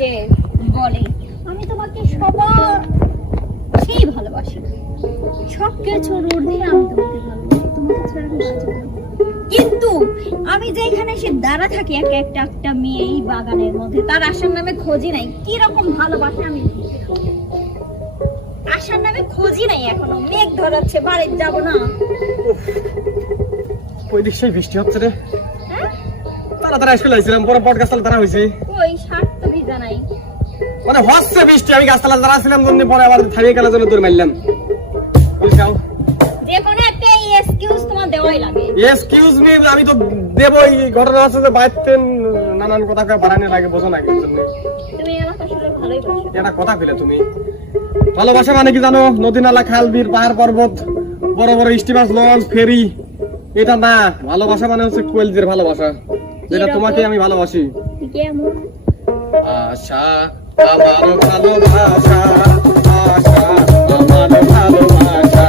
যে বলে আমি তোমাকে সবার সেই ভালোবাসি, সব কিছুর ঊর্ধ্বে আমি তোমাকে ভালোবাসি, তোমাকে ছাড়া আমি বাঁচব না। কিন্তু আমি যে এখানে এসে দাঁড়া থাকি একা একটা একটা মেয়ে এই বাগানের মধ্যে, তার আশার নামে খোঁজি নাই কি রকম ভালোবাসে আমি আশার নামে খোঁজি নাই এখনো। মেঘ ধরাচ্ছে, বাড়ি যাব না। ওই দিক সেই বৃষ্টি হচ্ছে রে। হ্যাঁ তাড়াতাড়ি স্কুলে আইছিলাম, পরে পডকাস্ট তারা হইছে। ওই শার্ট তো ভিজা নাই। মানে হচ্ছে বৃষ্টি, আমি গাছতলা তারা ছিলাম জন্য পরে আবার থামিয়ে গেলার জন্য দূর মারলাম। বুঝছাও যে কোনো একটা এক্সকিউজ তোমার দেওয়াই লাগে। এক্সকিউজ মি, আমি তো দেবই। ঘটনা আছে যে বাইতে নানান কথা কয়ে বাড়ানি লাগে, বোঝো না কি জন্য। তুমি আমাকে আসলে ভালোই বাসো। এটা কথা কইলে তুমি। ভালোবাসা মানে কি জানো? নদী নালা খাল বিল পাহাড় পর্বত, বড় বড় স্টিমার লঞ্চ ফেরি, এটা না। ভালোবাসা মানে হচ্ছে কোয়েলদের ভালোবাসা, যেটা তোমাকে আমি ভালোবাসি। কেমন? আশা আমার ভালোবাসা, আশা আমার ভালোবাসা।